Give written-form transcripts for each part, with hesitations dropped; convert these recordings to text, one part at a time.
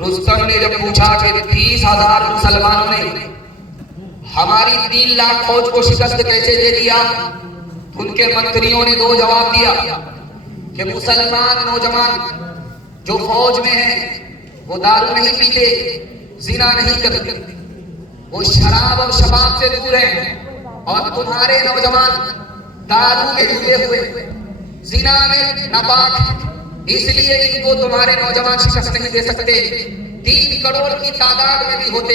رستم نے جب پوچھا کہ 30,000 مسلمانوں نے ہماری 3 لاکھ فوج کو شکست کیسے دے دیا، ان کے منتریوں نے 2 جواب دیا کہ مسلمان نوجوان جو فوج میں ہیں وہ دارو نہیں پیتے، زنا نہیں کرتے، وہ شراب اور شباب سے دور ہیں، اور تمہارے نوجوان دارو میں ڈوبے ہوئے، زنا میں ناپاک، اس لیے ان کو تمہارے نوجوان شکست نہیں دے سکتے۔ 3 کروڑ کی تعداد میں بھی ہوتے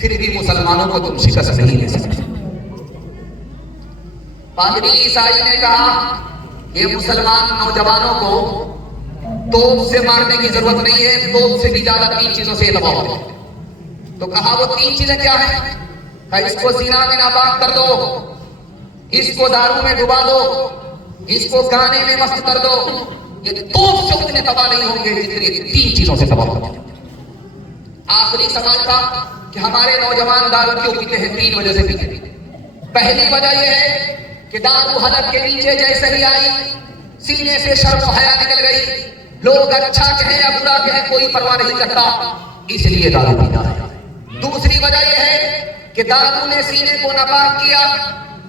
پھر بھی مسلمانوں کو تم شکست نہیں دے سکتے۔ پادری عیسائی نے کہا کہ مسلمان نوجوانوں کو توپ سے مارنے کی ضرورت نہیں ہے، توپ سے بھی زیادہ 3 چیزوں سے تباہ ہوتے ہیں۔ تو کہا وہ 3 چیزیں کیا ہیں؟ کہا اس کو زنا میں ناپاک کر دو، اس کو دارو میں ڈبا دو، اس کو گانے میں مست کر دو۔ یہ توپ سے اتنے تباہ نہیں ہوں گے جتنے 3 چیزوں سے تباہ ہوتے ہیں۔ آخری سوال تھا کہ ہمارے نوجوان دارو کیوں پیتے ہیں؟ 3 وجہ سے پیتے ہیں۔ پہلی وجہ یہ ہے کہ دارو حلق کے نیچے جیسے ہی آئی سینے سے شرم و حیا نکل گئی، لوگ اچھا کہیں یا برا کہیں کوئی پرواہ نہیں کرتا، اس لیے دارو پیتا ہے۔ دوسری وجہ یہ ہے کہ دارو نے سینے کو ناپاک کیا،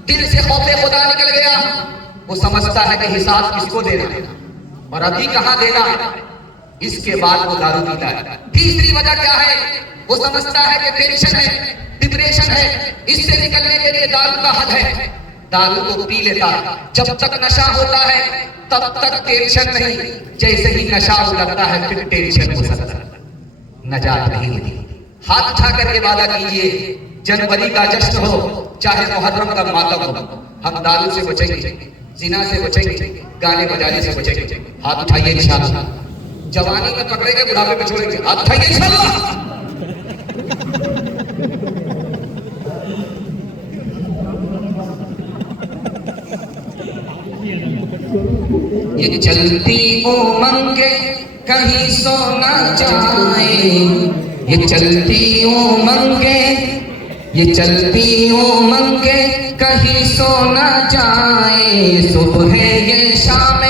دل سے خوف خدا نکل گیا، وہ سمجھتا ہے کہ حساب کس کو دینا ہے اور ابھی کہاں دینا ہے، اس کے بعد وہ دارو پیتا ہے۔ تیسری وجہ کیا ہے؟ وہ سمجھتا ہے کہ ٹینشن ہے، ڈپریشن ہے، اس سے نکلنے کے لیے دارو کا حد ہے، دارو کو پی لیتا ہے۔ جب تک نشہ ہوتا ہے تب تک ٹینشن نہیں، جیسے ہی نشہ اترتا ہے پھر ٹینشن ہو سکتا ہے، نجات نہیں ہوتی۔ ہاتھ اٹھا کر کے وعدہ کیجئے، جنوری کا جشن ہو چاہے محرم کا ماتم ہو، ہم دارو سے بچیں گے، زنا سے بچیں گے، گانے بجانے سے بچیں گے۔ ہاتھ اٹھائیے انشاءاللہ، جوانی میں پکڑیں گے، بڑھاپے میں چھوڑیں گے، ہاتھ اٹھائیے انشاءاللہ۔ یہ چلتی امنگیں کہیں سو نہ جائیں، یہ چلتی امنگیں، یہ چلتی امنگیں کہیں سو نہ جائیں، صبح یہ شام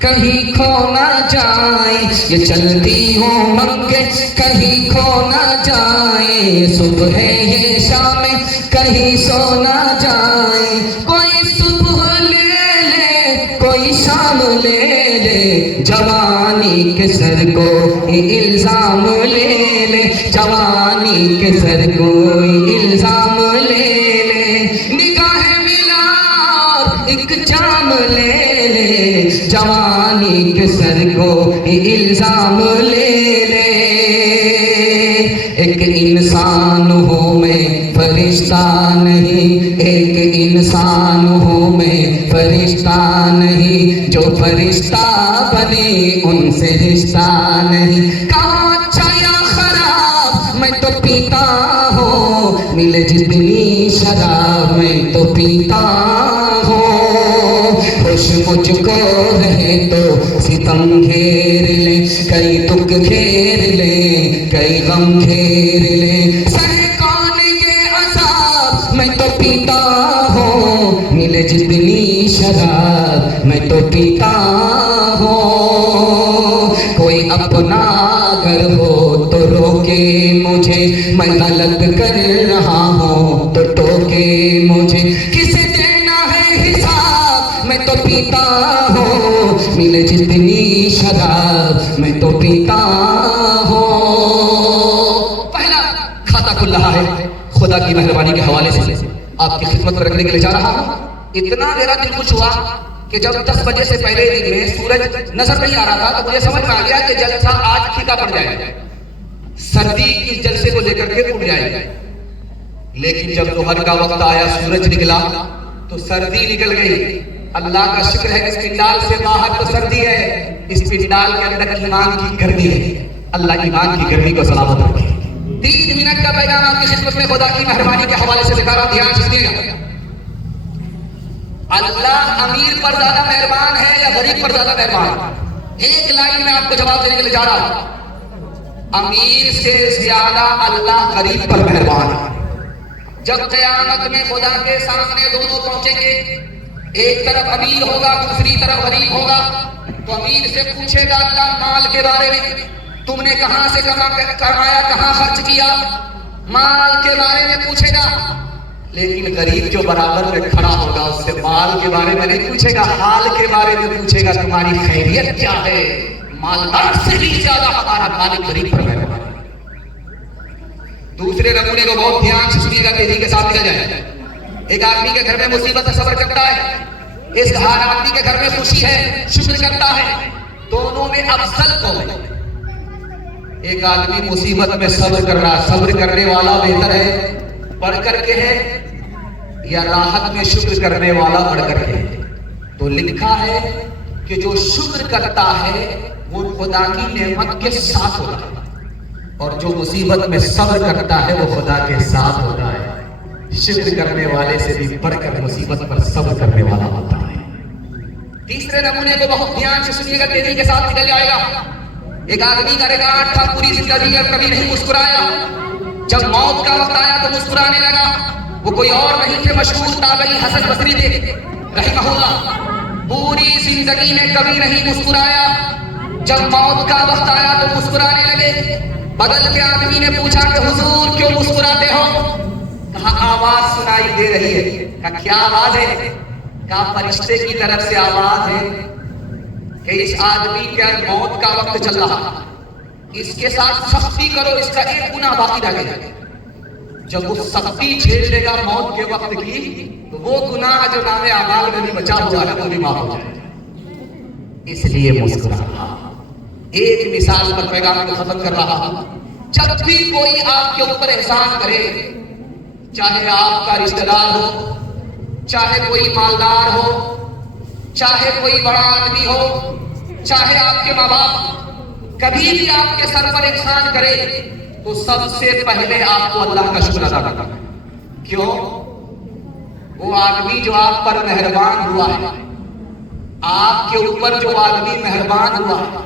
کہیں کھو نہ جائیں، یہ چلتی امنگیں کہیں کھو نہ جائیں، صبح یہ شام کہیں سو نہ جائیں۔ کوئی صبح لے لے کوئی شام لے لے، جوانی کے سر کو الزام لے لے، جوانی کے سر کو الزام لے لے، نگاہ ملا اور ایک جام لے لے، جوانی کے سر کو الزام لے لے۔ ایک انسان ہوں میں فرشتہ نہیں، ایک انسان ہوں میں فرشتہ نہیں، جو فرشتہ بنے ان سے رشتہ نہیں۔ کہاں اچھا یا خراب میں تو پیتا ہوں، ملے جتنی شراب میں تو پیتا ہوں، خوش مجھ کو رہے تو ستم گھیر لے، کئی دکھ گھیر لے، کئی غم گھیر لے، سہے کون یہ عذاب میں تو پیتا ہوں، ملے جتنی شراب میں تو پیتا ہوں۔ کوئی اپنا اگر ہو تو روکے مجھے، میں غلط کر رہا ہوں تو ٹوکے مجھے، کسے دینا ہے حساب میں تو پیتا ہوں، ملے جتنی شراب میں تو پیتا ہوں۔ پہلا کھاتا کھل رہا ہے خدا کی مہربانی کے حوالے سے آپ کی خدمت میں رکھنے کے لیے جا رہا ہوں۔ اتنا میرا دل خوش ہوا کہ جب 10 بجے سے پہلے دن میں سورج نظر نہیں آ رہا تھا تو مجھے سمجھ میں آ گیا کہ جلسہ آج پھیکا پڑ جائے گا، سردی اس جلسے کو لے کر کے اٹھ جائے گا۔ لیکن جب ظہر کا وقت آیا، سورج نکلا تو سردی نکل گئی۔ اللہ کا شکر ہے اس پنڈال سے باہر تو سردی ہے، اس پنڈال کے اندر ایمان کی گرمی ہے۔ اللہ ایمان کی گرمی کو سلامت رکھے۔ 3 منٹ کا پیغام آپ کی خدمت میں خدا کی مہربانی کے حوالے سے دکھا رہا ہوں، دھیان سے سنیے گا۔ اللہ امیر پر زیادہ مہربان ہے یا غریب پر زیادہ مہربان؟ ایک لائن میں آپ کو جواب دینے کے لیے جا رہا ہوں، امیر سے زیادہ اللہ غریب پر مہربان ہے۔ جب قیامت میں خدا کے سامنے دونوں پہنچیں گے، ایک طرف امیر ہوگا دوسری طرف غریب ہوگا، تو امیر سے پوچھے گا اللہ مال کے بارے میں، تم نے کہاں سے کمایا، کہاں خرچ کیا، مال کے بارے میں پوچھے گا. لیکن غریب جو برابر میں کھڑا ہوگا اس سے مال کے بارے میں نہیں پوچھے گا، حال کے بارے میں پوچھے گا تمہاری خیریت کیا ہے. مالدار سے بھی زیادہ ہمارا مالک غریب پر مہربان ہے. دوسرے نمونے کو بہت دھیان سے سنیے گا، تیزی کے ساتھ نکل جائے. ایک آدمی کے گھر میں مصیبت ہے، صبر کرتا ہے. اس ہر آدمی کے گھر میں خوشی ہے، شکر کرتا ہے. دونوں میں افضل کون ہے؟ ایک آدمی مصیبت میں صبر کر رہا، صبر کرنے والا بہتر ہے بڑھ کر کے ہے، یا راحت میں شکر کرنے والا بڑھ کر کے ہے؟ تو لکھا ہے کہ جو شکر کرتا ہے وہ خدا کی نعمت کے ساتھ ہوتا ہے، اور جو مصیبت میں صبر کرتا ہے وہ خدا کے ساتھ ہوتا ہے. شکر کرنے والے سے بھی بڑھ کر مصیبت پر صبر کرنے والا ہوتا ہے. تیسرے نمونے کو بہت دھیان سے سنیے گا، تیزی کے ساتھ نکل جائے گا. ایک آدمی کا ریکارڈ تھا پوری زندگی اور کبھی نہیں مسکرایا. جب موت کا وقت آیا تو مسکرانے لگا. وہ کوئی اور نہیں تھے، مشہور تابعی حسن بصری تھے رحمہ اللہ. پوری زندگی میں کبھی نہیں مسکرایا، جب موت کا وقت آیا تو مسکرانے لگے. بدل کے آدمی نے پوچھا کہ حضور کیوں مسکراتے ہو؟ کہا آواز سنائی دے رہی ہے. کہا کیا آواز ہے؟ کہا فرشتے کی طرف سے آواز ہے کہ اس آدمی کے موت کا وقت چل رہا، اس کے ساتھ سختی کرو، اس کا ایک گناہ باقی رہ گیا. جب وہ سختی جھیل لے گا موت کے وقت کی تو وہ گناہ جو نام اعمال میں بھی بچا ہوا ہے وہ بھی معاف ہو جائے گا. اس لیے مسکرانا. ایک مثال پر پیغام کو ختم کر رہا ہوں. جب بھی کوئی آپ کے اوپر احسان کرے، چاہے آپ کا رشتہ دار ہو، چاہے کوئی مالدار ہو، چاہے کوئی بڑا آدمی ہو، چاہے آپ کے ماں باپ، کبھی بھی آپ کے سر پر احسان کرے تو سب سے پہلے آپ کو اللہ کا شکر ادا کرنا ہے. کیوں؟ وہ آدمی جو آپ پر مہربان ہوا ہے، آپ کے اوپر جو آدمی مہربان ہوا ہے،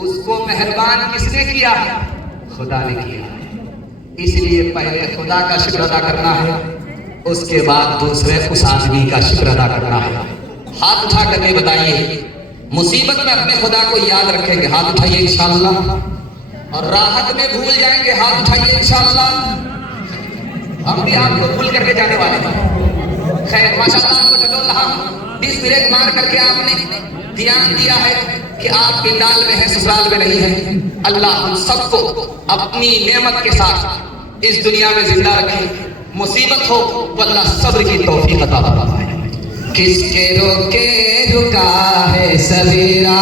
اس کو مہربان کس نے کیا ہے؟ خدا نے کیا ہے. اس لیے پہلے خدا کا شکر ادا کرنا ہے، اس کے بعد دوسرے اس آدمی کا شکر ادا کرنا ہے. ہاتھ اٹھا کر کے بتائیے، مصیبت میں اپنے خدا کو یاد رکھیں گے؟ ہاتھ اٹھائیے انشاءاللہ. اور راحت میں بھول جائیں گے؟ ہاتھ اٹھائیے انشاءاللہ. ہم بھی آپ کو بھول کر کے جانے والے ہیں. خیر ماشاءاللہ آپ کو جدول رہا 20 بریک مار کر کے آپ نے دھیان دیا ہے کہ آپ پنڈال میں ہیں، سسرال میں نہیں ہیں. اللہ ہم سب کو اپنی نعمت کے ساتھ اس دنیا میں زندہ رکھے. مصیبت ہو تو اللہ صبر کی توفیق عطا فرمائے. کس کے روکے رکا ہے سویرا،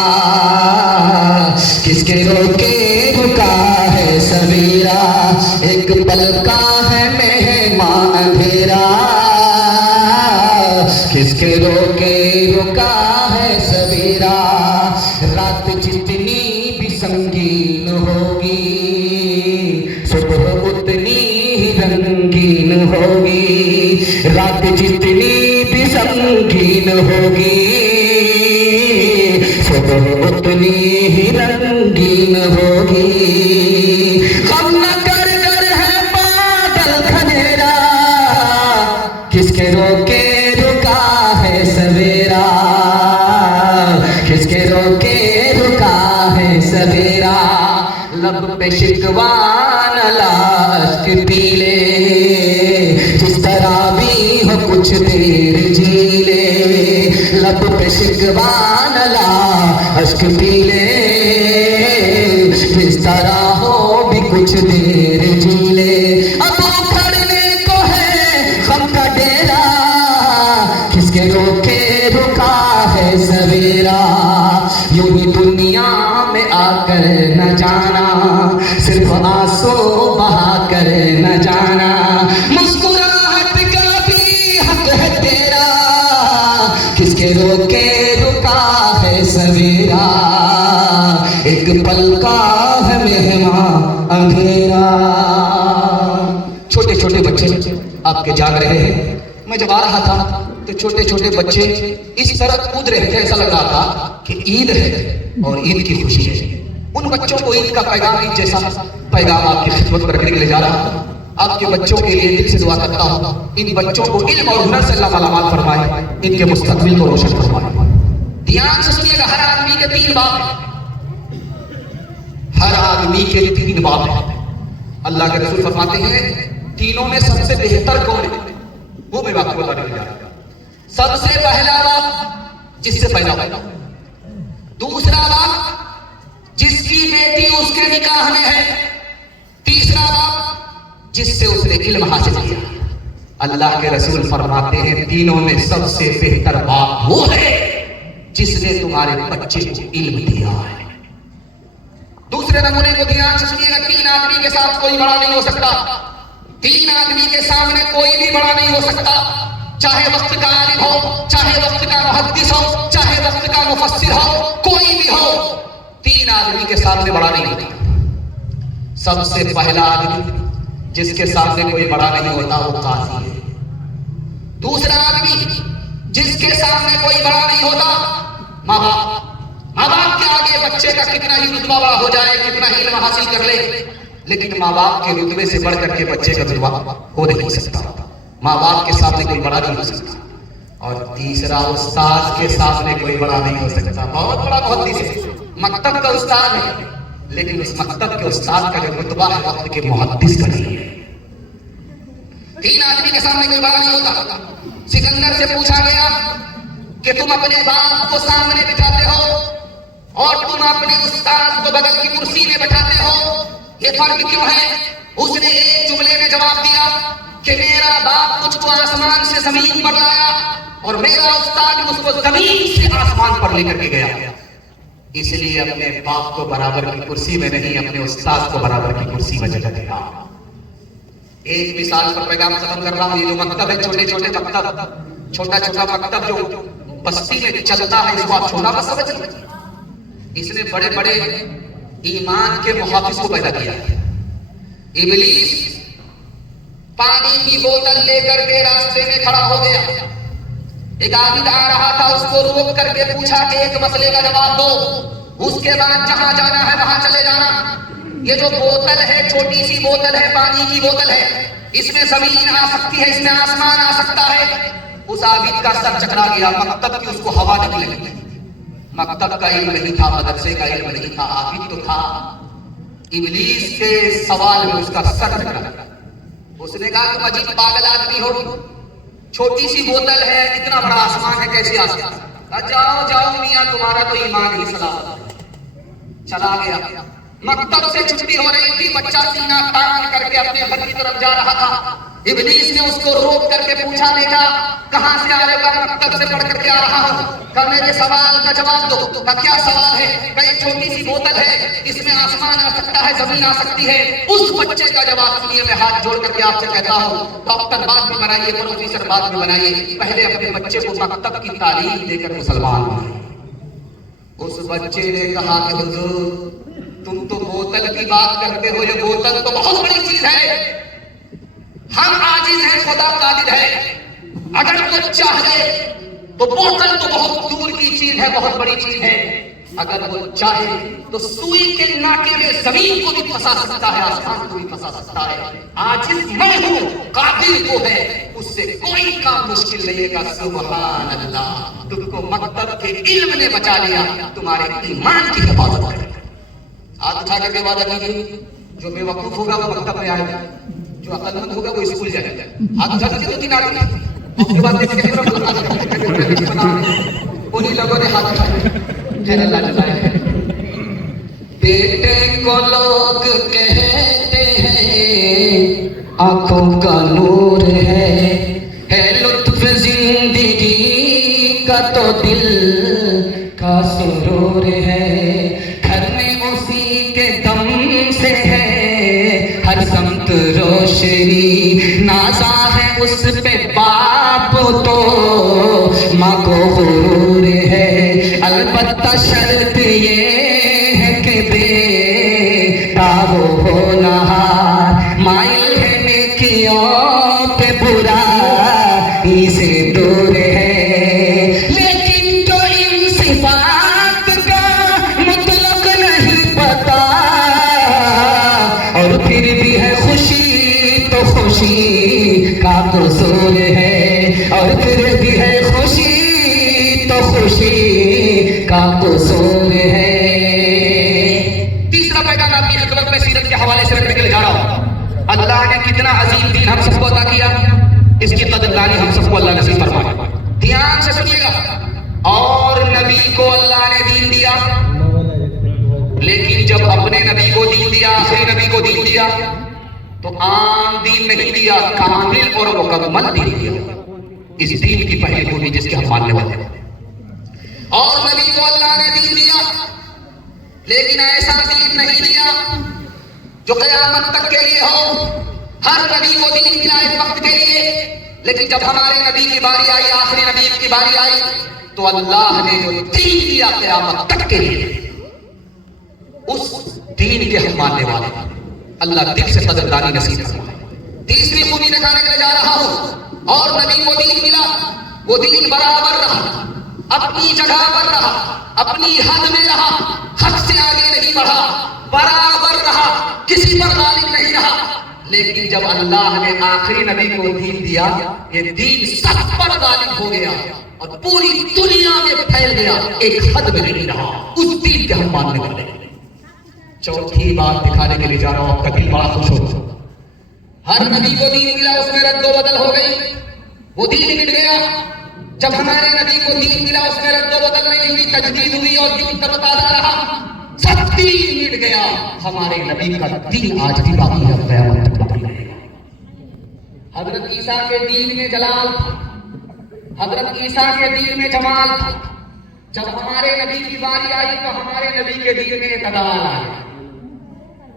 کس کے روکے رکا ہے سویرا، ایک پل کا ہے مہمان اندھیرا. کس کے روکے رکا ہے سویرا، رات جتنی بھی سنگین ہوگی صبح اتنی ہی رنگین ہوگی. رات جتنی بھی سنگین ہوگی صبح اتنی ہی رنگین ہوگی. غم نہ کر کر ہے بادل گھنیرا، کس کے روکے رکا ہے سویرا، کس کے روکے رکا ہے سویرا. لب پہ شکوان اشک پی لے، جس طرح بھی ہو کچھ دیر جی لے. لب پہ شکوان اشک پی لے، جس طرح ہو بھی کچھ دیر جی لے. اب اکھڑنے کو ہے غم کا ڈیرا، کس کے روکے رکا ہے سویرا. یوں ہی دنیا میں آ کر نہ جانا، صرف آنسو بہا کر نہ جانا. مسکراہٹ کا بھی حق ہے تیرا، کس کے روکے رکا ہے سویرا، ایک پل کا ہے مہمان اندھیرا. چھوٹے چھوٹے بچے آپ کے جاگ رہے ہیں. میں جب آ رہا تھا تو چھوٹے چھوٹے بچے اس طرح کود رہے تھے، ایسا لگ رہا تھا کہ عید ہے اور عید کی خوشی ہے. ان بچوں کو عید کا پیغام، عید جیسا پیغام آپ کی خدمت پر رکھنے کے لیے جا رہا ہوں. آپ کے بچوں کے لیے دل سے دعا کرتا ہوں، ان بچوں کو علم اور ہنر سے اللہ مالا مال فرمائے، ان کے مستقبل کو روشن فرمائے. دھیان سے سنیے گا، ہر آدمی کے 3 باپ ہیں. ہر آدمی کے 3 باپ ہیں. اللہ کے رسول فرماتے ہیں تینوں میں سب سے بہتر کون ہے؟ وہ میں باپ کو بتانے جا رہا ہوں. سب سے پہلا باپ جس سے پیدا ہوا، دوسرا باپ جس کی بیٹی اس کے نکاح میں ہے، تیسرا باپ جس سے اس نے علم حاصل کیا. اللہ کے رسول فرماتے ہیں تینوں میں سب سے بہتر باپ وہ ہے جس نے تمہارے بچے کو علم دیا ہے. دوسرے نمونے کو دھیان سے سنیے گا. 3 آدمی کے ساتھ کوئی بڑا نہیں ہو سکتا. 3 آدمی کے سامنے کوئی بھی بڑا نہیں ہو سکتا. چاہے وقت کا عالم ہو، چاہے وقت کا محدث ہو، چاہے وقت کا مفسر ہو، کوئی بھی ہو، 3 آدمی کے سامنے بڑا نہیں ہوتا. سب سے پہلا آدمی جس کے سامنے کوئی بڑا نہیں ہوتا وہ قاضی ہے. دوسرا آدمی جس کے سامنے کوئی بڑا نہیں ہوتا ماں باپ. ماں باپ کے آگے بچے کا کتنا ہی رتبہ بڑا ہو جائے، کتنا ہی علم حاصل کر لے، لیکن ماں باپ کے رتبے سے بڑھ کر کے بچے کا رتبہ ہو نہیں سکتا. ماں باپ کے سامنے کوئی بڑا نہیں ہو سکتا. اور تیسرا استاد کے سامنے کوئی بڑا نہیں ہو سکتا. بہت بڑا محدث ہے، مکتب کا استاد ہے، لیکن اس مکتب کے استاد کا جو رتبہ ہے وقت کے محدث کا نہیں ہے. 3 آدمی کے سامنے کوئی بڑا نہیں ہوتا. سکندر سے پوچھا گیا کہ تم اپنے باپ کو سامنے بٹھاتے ہو اور تم اپنے استاد کو بغل کی کرسی میں بٹھاتے ہو، یہ فرق کیوں ہے؟ اس نے ایک جملے میں جواب دیا کہ میرا باپ مجھ کو آسمان سے زمین پر لایا اور میرا استاد مجھ کو زمین سے آسمان پر لے کر کے گیا، اس لیے اپنے باپ کو برابر کی کرسی میں نہیں، اپنے استاد کو برابر کی کرسی میں جگہ دے رہا. ایک مثال پر پیغام ختم کر رہا ہوں. یہ جو مکتب ہے، چھوٹے چھوٹے مکتب، چھوٹا چھوٹا مکتب جو بستی میں چلتا ہے، اس کو آپ چھوٹا مت سمجھیے. اس نے بڑے بڑے ایمان کے محافظ کو پیدا کیا ہے. ابلیس پانی کی بوتل لے کر کے راستے میں کھڑا ہو گیا. ایک عابد آ رہا تھا، اس کو روک کر کے پوچھا کہ ایک مسئلے کا جواب دو، اس کے بعد جہاں جانا ہے وہاں چلے جانا. یہ جو بوتل ہے، چھوٹی سی بوتل ہے، پانی کی بوتل ہے، اس میں زمین آ سکتی ہے، اس میں آسمان آ سکتا ہے. اس عابد کا سر چکرا گیا. مکتب کی اس کو ہوا نکلنے لگی. مکتب کا علم نہیں تھا، مدرسے کا علم نہیں تھا، عابد تو تھا. ابلیس کے سوال میں اس کا سر چکرا گیا. اس نے کہا تم عجیب پاگل آدمی ہو، چھوٹی سی بوتل ہے، اتنا بڑا آسمان ہے، کیسے آ سکتا ہے؟ جاؤ جاؤ میاں، تمہارا تو ایمان ہی سلامت. چلا گیا. مکتب سے چھٹی ہو رہی تھی، بچہ سینہ تان کر کے اپنے گھر کی طرف جا رہا تھا. ابلیس نے اس کو روک کر کے پوچھا، دیکھا کہاں سے آ رہے ہو؟ مکتب سے پڑھ کر کے آ رہا ہوں. کہا میرے سوال کا جواب دو. کہا کیا سوال ہے؟ کہا ایک چھوٹی سی بوتل ہے، اس میں آسمان آ سکتا ہے، زمین آ سکتی ہے. اس بچے کا جواب سنیے. میں ہاتھ جوڑ کر کے آپ سے کہتا ہوں، ڈاکٹر بعد میں بنائیے، پروفیسر بعد میں بنائیے، پہلے اپنے بچے کو مکتب کی تعلیم دے کر مسلمان بنائیے. اس بچے نے کہا کہ حضور تم تو بوتل کی بات کرتے ہو، یہ بوتل تو بہت بڑی چیز ہے. ہم عاجز ہیں، خدا قادر ہے. اگر وہ چاہے تو بوتل تو بہت دور کی چیز ہے، بہت بڑی چیز ہے. اگر وہ چاہے تو سوئی کے ناکے میں زمین کو بھی پھنسا سکتا ہے، آسمان کو بھی پھنسا سکتا ہے. عاجز میں ہوں، قادر وہ ہے، اس سے کوئی کام مشکل نہیں ہے. کہ سبحان اللہ، تم کو مکتب کے علم نے بچا لیا، تمہارے ایمان کی حفاظت کرے. ہاتھ اٹھا کر کے وعدہ کیجیے، جو بے وقوف ہوگا وہ مکتب میں آئے گا، جو عقل مند ہوگا وہ اسکول جائے گا. ہاتھ اٹھا دیجیے. 2 3 آدمی اس کے بعد انہیں لوگوں نے ہاتھ اٹھائے. اللہ جزائے. بیٹے کو لوگ کہتے ہیں آنکھوں کا نور ہے لطف زندگی کا تو دل کا سرور ہے. گھر میں اسی کے دم سے ہے ہر سمت روشنی، نازا ہے اس پہ باپ تو ماں کو غرور ہے. البتہ شرط یہ ہے کہ بیٹا وہ ہونہار، مائل ہے نیکیوں پہ برائی سے دور ہے. لیکن جو ان صفات کا مطلق نہیں پتا، اور پھر بھی ہے خوشی تو خوشی کا قصور ہے، اور پھر بھی ہے خوشی تو خوشی کا قصور ہے. تیسرا پیغام حوالے سے رکھنے کے لیے جا رہا ہوں. اللہ نے کتنا عظیم دین ہم سب کو عطا کیا, اس کی قدردانی ہم سب کو اللہ نصیب فرمائے. دھیان سے سنیے گا. اور نبی کو اللہ نے دین دیا, لیکن جب اپنے نبی کو دین دیا, آخری نبی کو دین دیا, تو عام دین نہیں دیا, کامل اور مکمل دین دیا. اس دین کی پہلی خوبی جس کے ہم ماننے والے ہیں. اور نبی کو اللہ نے دین دیا, لیکن ایسا دین نہیں دیا جو قیامت تک کے لیے ہو. ہر نبی کو دین ملا ایک وقت کے لیے, لیکن جب ہمارے نبی کی باری آئی, آخری نبی کی باری آئی, تو اللہ نے جو دین دیا قیامت تک کے لیے, اس دین کے ہم ماننے والے ہیں. اللہ دل سے قدردانی نصیب فرمائے. تیسری خوبی دکھانے کے لیے جا رہا ہوں. اور نبی کو دین ملا, وہ دین برابر رہا, اپنی جگہ پر رہا, اپنی حد میں رہا, حد سے آگے نہیں بڑھا, برابر رہا, کسی پر غالب نہیں رہا. لیکن جب اللہ نے آخری نبی کو دین دیا, یہ دین سب پر غالب ہو گیا اور پوری دنیا میں پھیل گیا, ایک حد میں نہیں رہا. اس دین کے ہم ماننے والے ہیں. چوتھی بات دکھانے کے لیے جا رہا ہوں, آپ کا دل بڑا خوش ہوگا. ہر نبی کو دین ملا, اس میں رد و بدل ہو گئی, وہ دین مٹ گیا. جب ہمارے نبی کو دین ملا, اس میں رد و بدل نہیں ہوئی, تجدید ہوئی اور دین ترتازہ رہا. سب دین مٹ گیا. ہمارے نبی کا دین آج بھی باقی ہے, قیامت تک باقی رہے گا. حضرت عیسیٰ کے دین میں جلال تھا, حضرت عیسیٰ کے دین میں جمال تھا. جب ہمارے نبی کی باری آئی تو ہمارے نبی کے دین میں اعتدال آیا.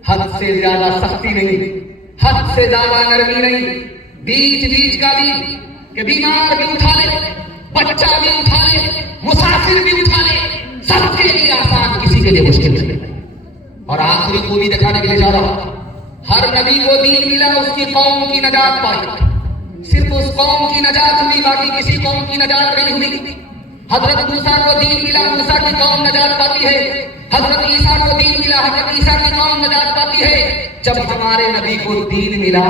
حد سے زیادہ سختی نہیں, حد سے زیادہ نرمی نہیں, بیچ بیچ کا دین کہ بیمار بھی اٹھا لے, بچہ بھی اٹھا لے, مسافر بھی اٹھا لے, سب کے لیے آسان, کسی کے لیے مشکل نہیں. اور آخری خوبی دکھانے کے لیے جا رہا ہوں. ہر نبی کو دین ملا, اس کی قوم کی نجات پائی. صرف اس قوم کی نجات ہوئی, باقی کسی قوم کی نجات نہیں ہوئی. حضرت موسیٰ کو دین ملا, موسیٰ کی قوم نجات پاتی ہے. حضرت عیسیٰ کو دین ملا, حضرت عیسیٰ کی قوم نجات پاتی ہے. جب ہمارے نبی کو دین ملا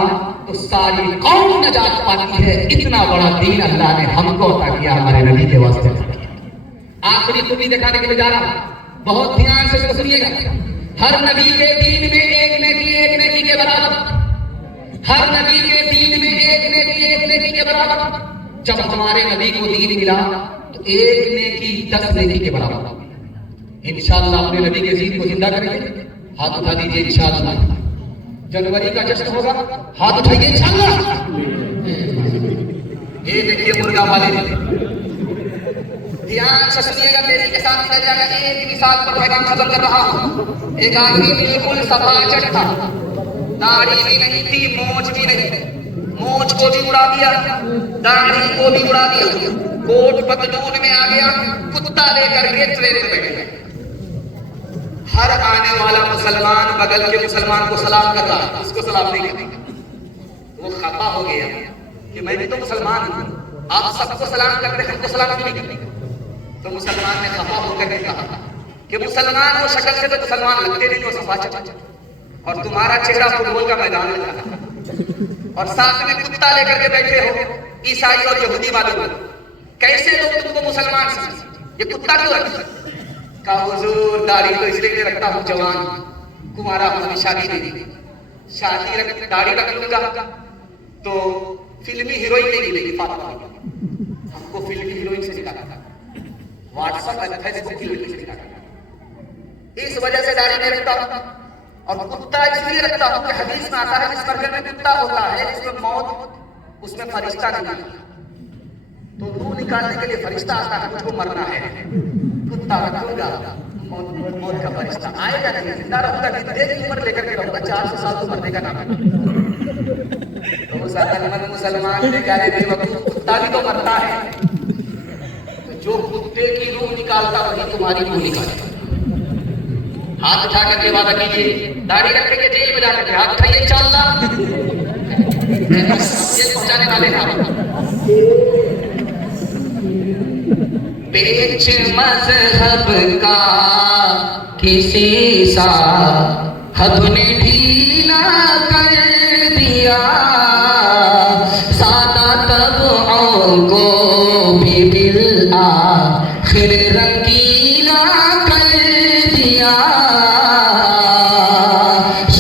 تو ساری قوم نجات پاتی ہے. اتنا بڑا دین اللہ نے ہم کو عطا کیا, ہمارے نبی کے واسطے عطا کیا. آخری خوبی دکھانے کے لیے جا رہا ہوں, بہت دھیان سے سنیے گا. ہر نبی کے دین میں ایک نیکی کے برابر, ہر نبی کے دین میں ایک نیکی کے برابر. جب ہمارے نبی کو دین ملا تو ایک نیکی 10 نیکی کے برابر. انشاءاللہ اپنے نبی کے دین کو زندہ کریں گے, ہاتھ اٹھا دیجیے انشاءاللہ. جنوری کا جشن ہوگا, ہاتھ اٹھائیے انشاءاللہ. یہ دیکھیے مرغا والے, دھیان سے سنیے گا, تیزی کے ساتھ چل جائے گا. ایک مثال پر پیغام ختم کر رہا ہوں. ایک آدمی بالکل سفاچٹ تھا, داڑھی بھی نہیں تھی, مونچھ بھی نہیں. مونچھ کو بھی اڑا دیا, داڑھی کو بھی اڑا دیا, کوٹ پتلون میں آ گیا, کتا لے کر کے ٹرین میں بیٹھ گیا. ہر آنے والا مسلمان بغل کے مسلمان کو سلام کرتا, اس کو سلام نہیں کرتا. وہ خفا ہو گیا کہ میں بھی تو مسلمان ہوں, آپ سب کو سلام کرتے ہیں, ہم کو سلام نہیں کرتے. تو مسلمان نے خفا ہو کر کہا کہ مسلمان وہ شکل سے تو مسلمان لگتے نہیں, وہ سفاچٹ, اور تمہارا چہرہ فٹ بال کا میدان ہے, اور ساتھ میں کتا لے کر کے بیٹھے ہو. عیسائی اور یہودی معلوم, کیسے لوگ تم کو مسلمان سمجھتے, یہ کتا کیوں رکھتا؟ کہا حضور داڑھی تو اس لیے رکھتا ہوں, جوان کمارا ہوں, شادی نہیں, شادی رکھ داڑھی رکھ لوں گا تو فلمی ہیروئن نہیں ملے گی. فاطمہ ہم کو فلمی ہیروئن سے نکالا تھا, واٹس ایپ فیس بک کی لڑکی سے نکالا تھا. اس وجہ سے داڑھی نہیں رکھتا ہوں. اور کتا اس لیے رکھتا ہوں کہ حدیث میں آتا ہے جس مرغے میں کتا ہوتا ہے جس میں موت, اس میں فرشتہ نہیں آتا, تو روح نکالنے کے لیے فرشتہ آتا ہے, مجھ کو مرنا ہے, کتا رکھوں گا, موت کا فرشتہ آئے گا نہیں, زندہ رہوں گا, کتنے کی عمر لے کر کے رہوں گا, 400 سال تو مرنے کا نام ہے. تو مسلمان نے کہا بے وقوف, کتا بھی تو مرتا ہے, جو کتے کی روح نکالتا وہی تمہاری روح نکالتا. ہاتھ اٹھا کر کے وعدہ کیجیے, داڑھی رکھیں گے جیل میں جا کر کے, ہاتھ اٹھائیے انشاءاللہ. یہ پہنچانے والے ہیں. پیچ مذہب کا کسی صاحب نے ڈھیلا کر دیا, سادہ طبعوں کو بھی بالآخر رنگیلا کر دیا.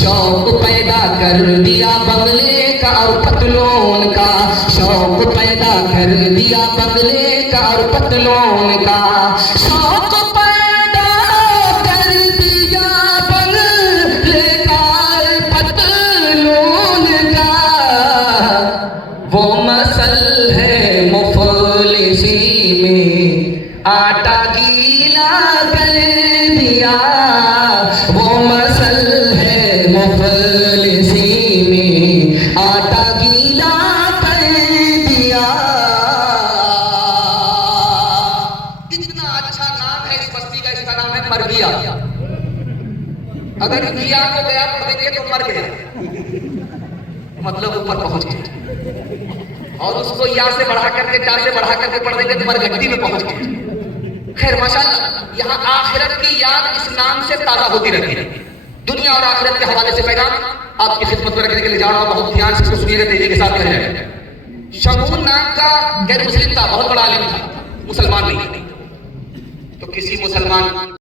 شوق کر دیا بنگلے کا اور پتلون کا، شوق پیدا کر دیا بنگلے کا اور پتلون کا، شوق پیدا کر دیا بنگلے کا اور پتلون کا، وہ مسل ہے مفلسی میں آٹا گیلا کر دیا، وہ مسل ہے مفلسی میں آٹا گیلا کر دیا۔ اتنا اچھا نام ہے اس بستی کا، اس کا نام ہے مرگیا۔ اگر گیا کو گیا پڑھ دیں گے تو مر گیا، مطلب اوپر پہنچ گیا، اور اس کو یا سے بڑھا کر کے چار سے بڑھا کر کے پڑھ دیں گے تو مرگٹی میں پہنچ گیا۔ خیر ماشاءاللہ، یہاں آخرت کی یاد اس نام سے تازہ ہوتی رہتی ہے۔ دنیا اور آخرت کے حوالے سے پیغام آپ کی خدمت میں رکھنے کے لیے جا رہا ہوں، بہت دھیان سے اس کو سنیے گا، تیزی کے ساتھ کہا جائے گا۔ شمعون نام کا غیر مسلم تھا، بہت بڑا عالم تھا، مسلمان نہیں، تو کسی مسلمان